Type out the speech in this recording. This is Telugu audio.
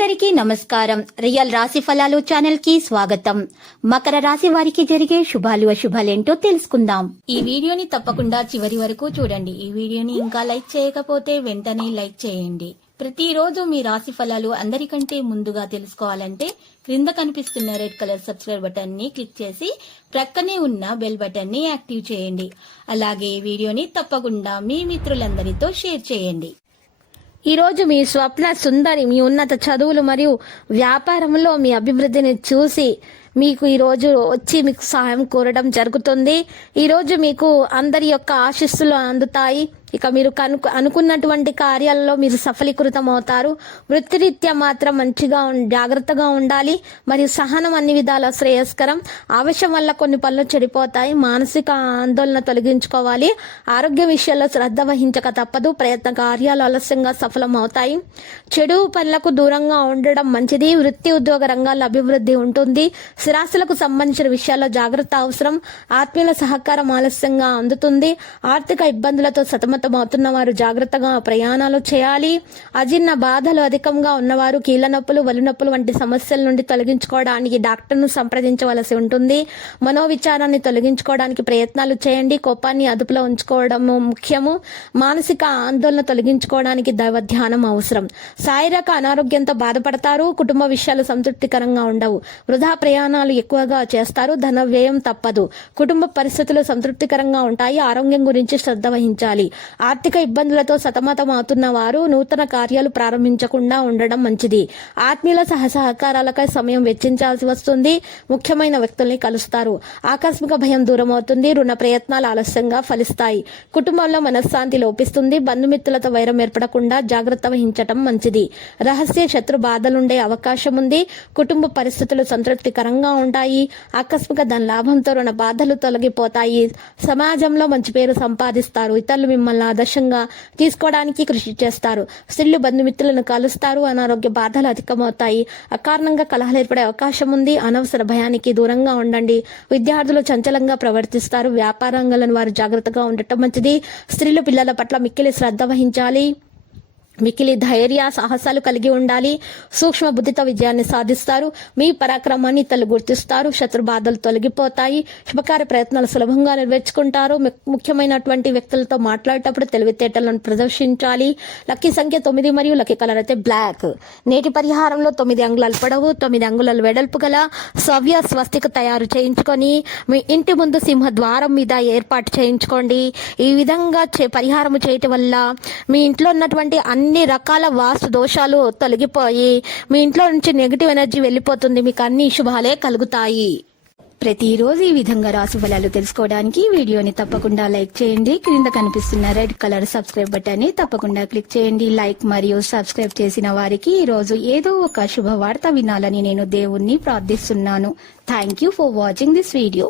అందరికీ నమస్కారం. రియల్ రాశి ఫలాలు ఛానల్ కి స్వాగతం. మకర రాశి వారికి జరిగే శుభాలు అశుభాలేంటో తెలుసుకుందాం. ఈ వీడియోని తప్పకుండా చివరి వరకు చూడండి. ఈ వీడియోని ఇంకా లైక్ చేయకపోతే వెంటనే లైక్ చేయండి. ప్రతిరోజు మీ రాశి ఫలాలు అందరికంటే ముందుగా తెలుసుకోవాలంటే క్రింద కనిపిస్తున్న రెడ్ కలర్ సబ్స్క్రైబ్ బటన్ ని క్లిక్ చేసి ప్రక్కనే ఉన్న బెల్ బటన్ ని యాక్టివ్ చేయండి. అలాగే ఈ వీడియోని తప్పకుండా మీ మిత్రులందరితో షేర్ చేయండి. ఈ రోజు మీ స్వప్న సుందరి మీ ఉన్నత చదువులు మరియు వ్యాపారంలో మీ అభివృద్ధిని చూసి మీకు ఈ రోజు వచ్చి మీకు సహాయం కోరడం జరుగుతుంది. ఈ రోజు మీకు అందరి యొక్క ఆశీస్సులు అందుతాయి. ఇక మీరు అనుకున్నటువంటి కార్యాలలో మీరు సఫలీకృతం అవుతారు. వృత్తిరీత్యా మాత్రం మంచిగా జాగ్రత్తగా ఉండాలి. మరియు సహనం అన్ని విధాల శ్రేయస్కరం. ఆవేశం వల్ల కొన్ని పనులు చెడిపోతాయి. మానసిక ఆందోళన తొలగించుకోవాలి. ఆరోగ్య విషయాల్లో శ్రద్ధ వహించక తప్పదు. ప్రయత్న కార్యాలు ఆలస్యంగా సఫలం అవుతాయి. చెడు పనులకు దూరంగా ఉండడం మంచిది. వృత్తి ఉద్యోగ రంగాల్లో అభివృద్ధి ఉంటుంది. స్థిరాస్తులకు సంబంధించిన విషయాల్లో జాగ్రత్త అవసరం. ఆత్మీయుల సహకారం ఆలస్యంగా అందుతుంది. ఆర్థిక ఇబ్బందులతో అవుతున్న వారు జాగ్రత్తగా ప్రయాణాలు చేయాలి. అజీర్ణ బాధలు అధికంగా ఉన్నవారు కీళ్ల నొప్పులు, వలు నొప్పులు వంటి సమస్యల నుండి తొలగించుకోవడానికి డాక్టర్ను సంప్రదించవలసి ఉంటుంది. మనోవిచారాన్ని తొలగించుకోవడానికి ప్రయత్నాలు చేయండి. కోపాన్ని అదుపులో ఉంచుకోవడం ముఖ్యము. మానసిక ఆందోళన తొలగించుకోవడానికి దైవ ధ్యానం అవసరం. శారీరక అనారోగ్యంతో బాధపడతారు. కుటుంబ విషయాలు సంతృప్తికరంగా ఉండవు. వృధా ప్రయాణాలు ఎక్కువగా చేస్తారు. ధన వ్యయం తప్పదు. కుటుంబ పరిస్థితులు సంతృప్తికరంగా ఉంటాయి. ఆరోగ్యం గురించి శ్రద్ధ వహించాలి. ఆర్థిక ఇబ్బందులతో సతమతం అవుతున్న వారు నూతన కార్యాలు ప్రారంభించకుండా ఉండడం మంచిది. ఆత్మీయుల సహకారాలకై సమయం వెచ్చించాల్సి వస్తుంది. ముఖ్యమైన వ్యక్తుల్ని కలుస్తారు. ఆకస్మిక భయం దూరం అవుతుంది. రుణ ప్రయత్నాలు ఆలస్యంగా ఫలిస్తాయి. కుటుంబంలో మనశ్శాంతి లోపిస్తుంది. బంధుమిత్రులతో వైరం ఏర్పడకుండా జాగ్రత్త వహించటం మంచిది. రహస్య శత్రు బాధలుండే అవకాశం ఉంది. కుటుంబ పరిస్థితులు సంతృప్తికరంగా ఉంటాయి. ఆకస్మిక ధన లాభంతో రుణ బాధలు తొలగిపోతాయి. సమాజంలో మంచి పేరు సంపాదిస్తారు. ఇతరులు మిమ్మల్ని ఆదర్శంగా తీసుకోవడానికి కృషి చేస్తారు. స్త్రీలు బంధుమిత్రులను కలుస్తారు. అనారోగ్య బాధలు అధికమవుతాయి. అకారణంగా కలహాలు ఏర్పడే అవకాశం ఉంది. అనవసర భయానికి దూరంగా ఉండండి. విద్యార్థులు చంచలంగా ప్రవర్తిస్తారు. వ్యాపార రంగంలోని వారు జాగ్రత్తగా ఉండటం మంచిది. స్త్రీలు పిల్లల పట్ల మిక్కిలి శ్రద్ధ వహించాలి. మిక్కిలి ధైర్య సాహసాలు కలిగి ఉండాలి. సూక్ష్మ బుద్ధితో విజయాన్ని సాధిస్తారు. మీ పరాక్రమాన్ని ఇతరులు గుర్తిస్తారు. శత్రు బాధలు తొలగిపోతాయి. శుభకార్య ప్రయత్నాలు సులభంగా నెరవేర్చుకుంటారు. ముఖ్యమైనటువంటి వ్యక్తులతో మాట్లాడేటప్పుడు తెలివితేటలను ప్రదర్శించాలి. లక్కీ సంఖ్య 9 మరియు లక్కీ కలర్ అయితే బ్లాక్. నేటి పరిహారంలో 9 అంగుళాలు పొడవు, 9 అంగుళాలు వెడల్పు గల సవ్య స్వస్తిక తయారు చేయించుకొని మీ ఇంటి ముందు సింహ ద్వారం మీద ఏర్పాటు చేయించుకోండి. ఈ విధంగా పరిహారం చేయటం వల్ల మీ ఇంట్లో ఉన్నటువంటి అన్ని రకాల వాస్తు దోషాలు తొలగిపోయి మీ ఇంట్లో నుంచి నెగిటివ్ ఎనర్జీ వెళ్ళిపోతుంది. మీకు అన్ని శుభాలే కలుగుతాయి. ప్రతిరోజు ఈ విధంగా రాశి ఫలాలు తెలుసుకోవడానికి వీడియోని తప్పకుండా లైక్ చేయండి. క్రింద కనిపిస్తున్న రెడ్ కలర్ సబ్స్క్రైబ్ బటన్ ని తప్పకుండా క్లిక్ చేయండి. లైక్ మరియు సబ్స్క్రైబ్ చేసిన వారికి ఈ రోజు ఏదో ఒక శుభవార్త వినాలని నేను దేవుణ్ణి ప్రార్థిస్తున్నాను. Thank you for watching this video.